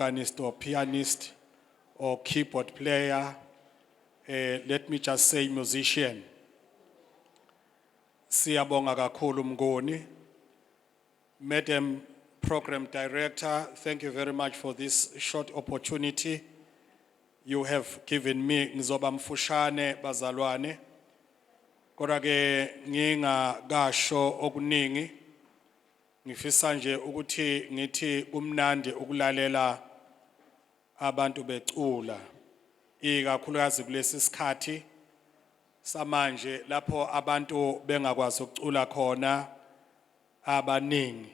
organist or pianist or keyboard player, let me just say musician. Siyabonga kakhulu Mngoni. Madam Program Director, thank you very much for this short opportunity you have given me. Ngizoba mfushane bazalwane. Kodwa ke ngingakasho okuningi. Ngifisa nje ukuthi ngithi kumnandi ukulalela abantu becula. Ikakhulukazi kulesi sikhathi samanje lapho abantu bengakwazi ukucula khona abaningi.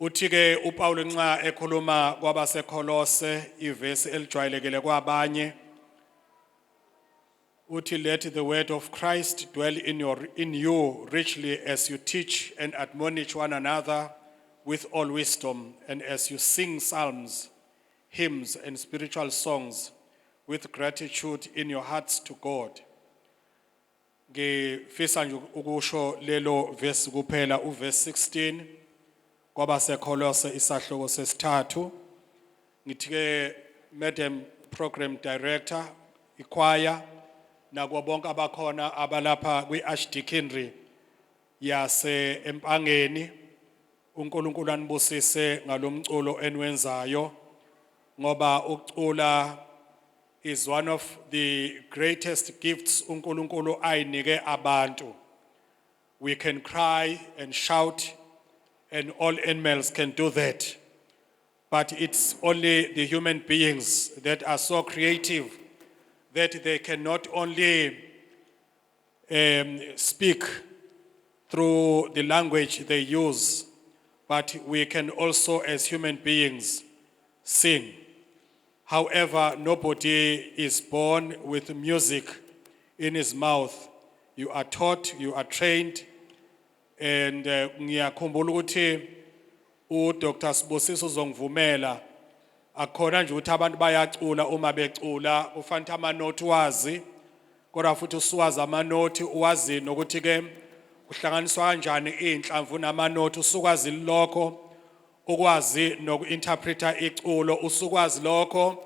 Uthi ke uPaul nxa ekhuluma kwabaseKolose ivesi elijwayelekile kwabanye uthi let the word of Christ dwell in you richly as you teach and admonish one another with all wisdom, and as you sing psalms, hymns and spiritual songs with gratitude in your hearts to God. Ngifisa nje ukusho lelo verse kuphela uverse 16 kwabaseKolose isahloko sesithathu. Ngithi ke Madam Program Director ichoir nakubo bonke abakhona abalapha kwiArchdeaconry yase Empangeni, uNkulunkulu anibusise ngalomculo enwenzayo ngoba ukucula is one of the greatest gifts uNkulunkulu ayinike abantu. We can cry and shout and all animals can do that, but it's only the human beings that are so creative that they can not only speak through the language they use, but we can also as human beings sing. However, nobody is born with music in his mouth. You are taught, you are trained, and ngiyakhumbula ukuthi uDr. Sibusiso uzongivumela akhona nje ukuthi abantu bayacula uma becula kufanele amanothi wazi kodwa futhi usiwazi amanothi uwazi nokuthi ke kuhlanganiswa kanjani inhlamvu namanothi usukwazi lokho ukwazi nokuinterpreta iculo usukwazi lokho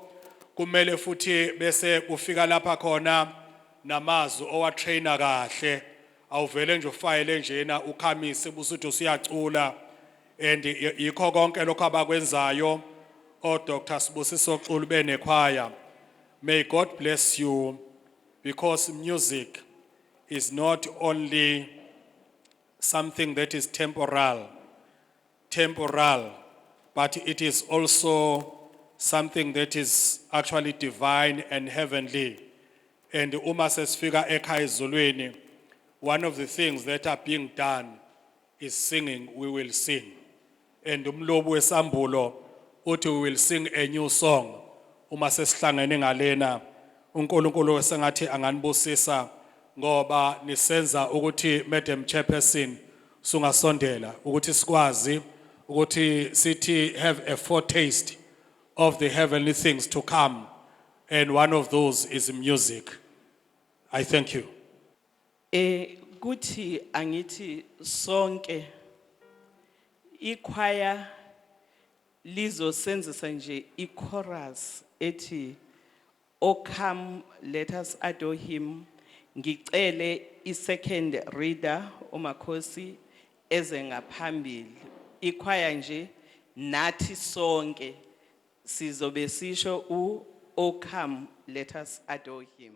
kumele futhi bese kufika lapha khona namazwi owatraina kahle awuvele nje ufayele njena ukhamise busuthi usiyacula and yikho konke lokho abakwenzayo Dr. Sibusiso Xulu benechoir. May God bless you, because music is not only something that is temporal, but it is also something that is actually divine and heavenly. And uma sesifika ekhaya ezulwini, one of the things that are being done is singing. We will sing. And umlobo wesambulo uthi we will sing a new song. Uma sesihlangene ngalena uNkulunkulu wesengathi anganibusisa ngoba nisenza ukuthi Madam Chairperson sungasondela ukuthi sikwazi ukuthi sithi have a foretaste of the heavenly things to come, and one of those is music. I thank you. Kuthi angithi sonke ichoir lizosenzisa nje ichorus ethi "O come, let us adore him." Ngicele second reader uMakhosi eze ngaphambili. Ichoir nje nathi sonke sizobe sisho "O come, let us adore him."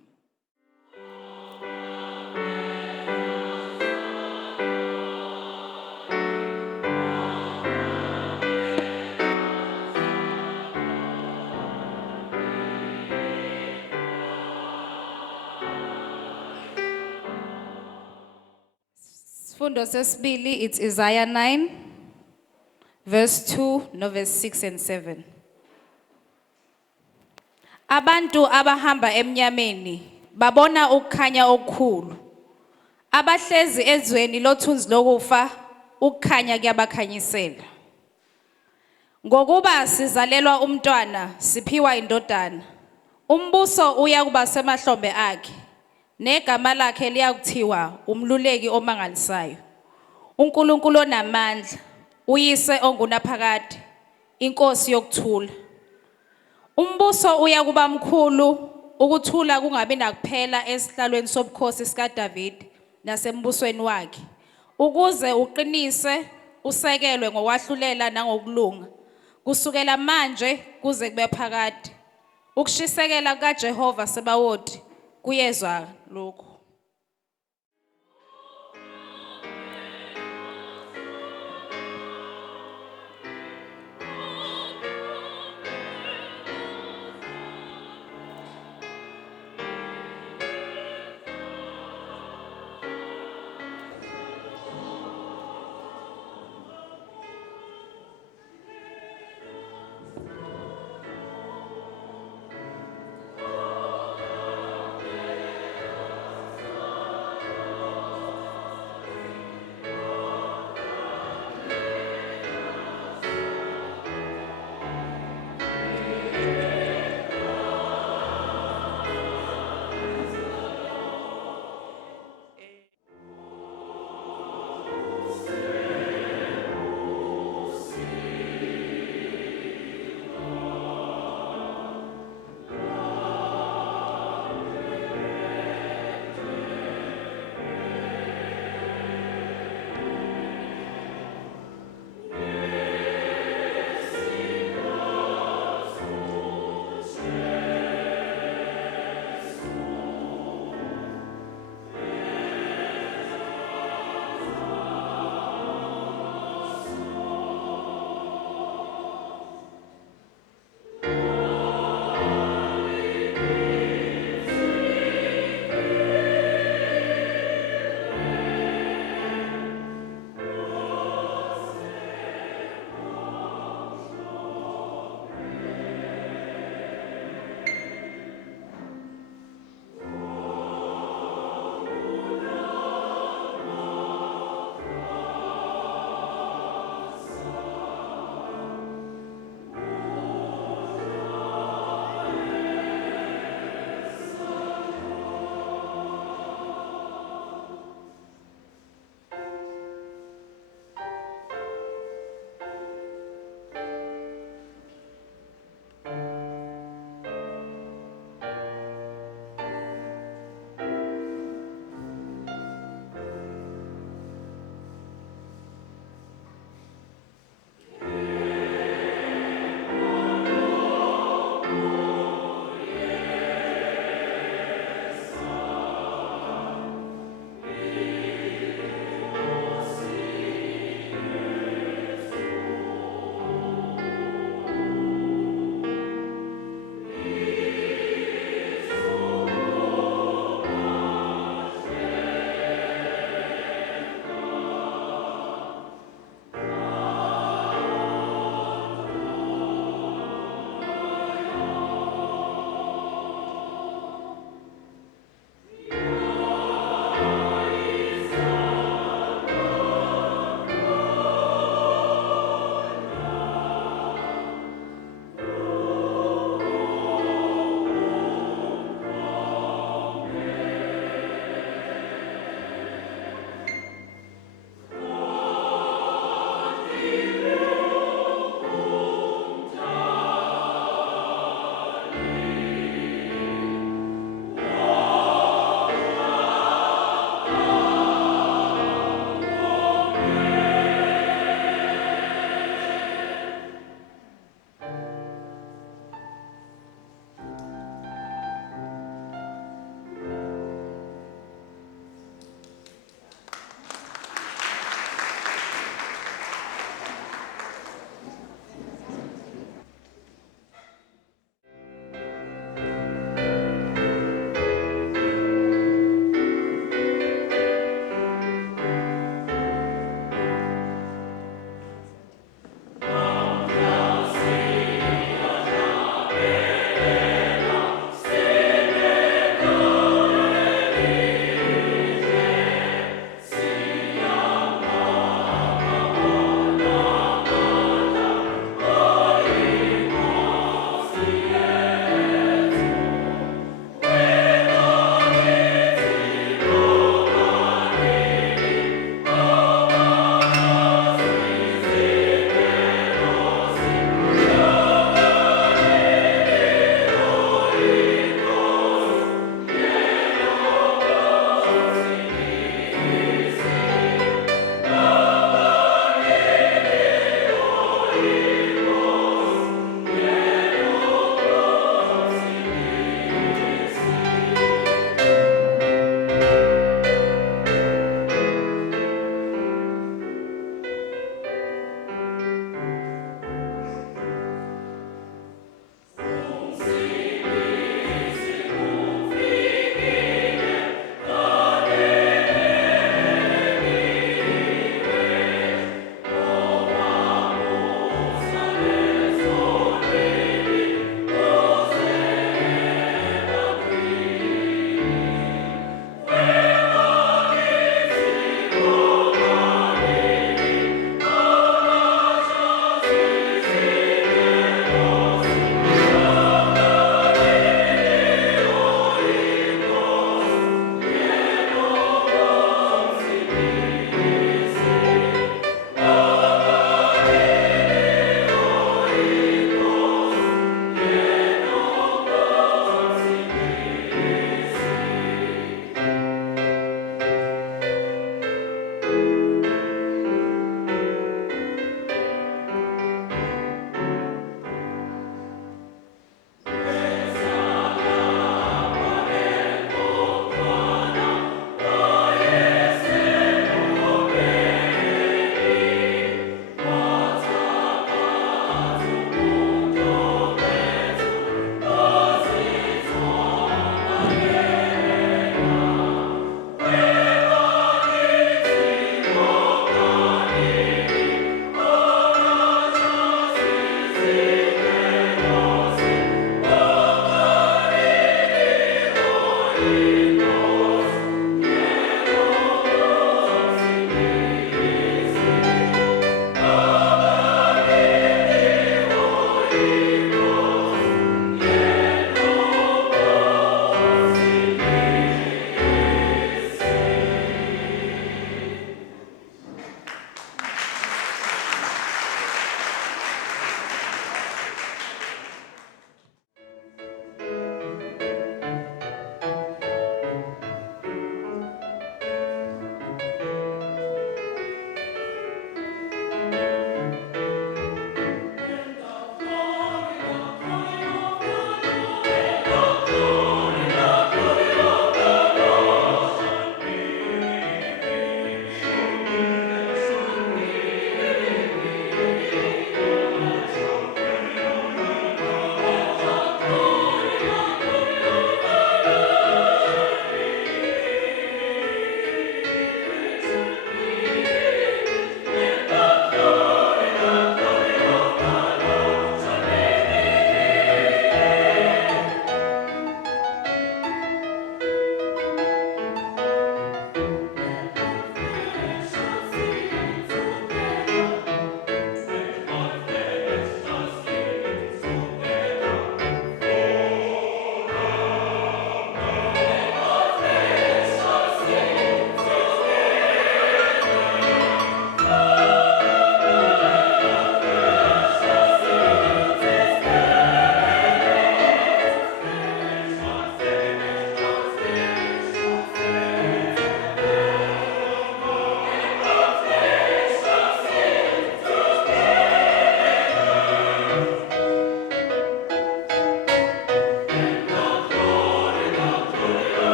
Sifundo sesibili, it's Isaiah 9, verse 2, no verse 6 and 7. Abantu abahamba emnyameni babona ukukhanya okukhulu. Abahlezi ezweni lothunzi lokufa ukukhanya kuyabakhanyisela. Ngokuba sizalelwa umntwana siphiwa indodana. Umbuso uya kuba semahlombe akhe. Negama lakhe liyakuthiwa umluleki omangalisayo. uNkulunkulu onamandla, uyise ongunaphakade, inkosi yokuthula. Umbuso uyakuba mkhulu, ukuthula kungabi nakuphela esihlalweni sobukhosi sikaDavid nasembusweni wakhe. Ukuze uqinise, usekelwe ngokwahlulela nangokulunga, kusukela manje kuze kube phakade. Ukushisekela kaJehova Sebawothi kuyezwa lokhu.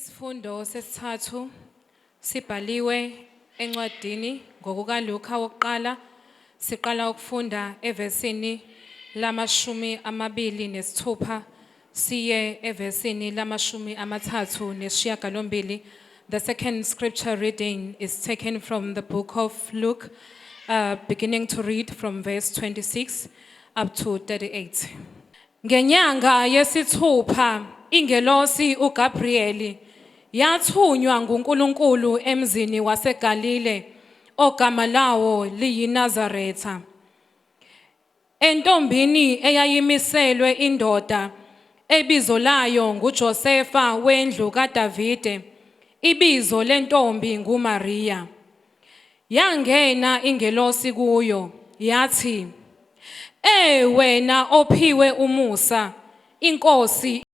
Isifundo sesithathu sibhaliwe encwadini ngokukaLuka wokuqala siqala ukufunda evesini lamashumi 26 siye evesini lamashumi 38. The second scripture reading is taken from the book of Luke, beginning to read from verse 26 up to 38. Ngenyanga yesithupha ingelosi uGabrieli yathunywa nguNkulunkulu emzini waseGalile ogama lawo liyiNazaretha, entombini eyayimiselwe indoda ebizo layo nguJosefa wendlu kaDavide, ibizo lentombi nguMaria. Yangena ingelosi kuyo yathi, wena ophiwe umusa, iNkosi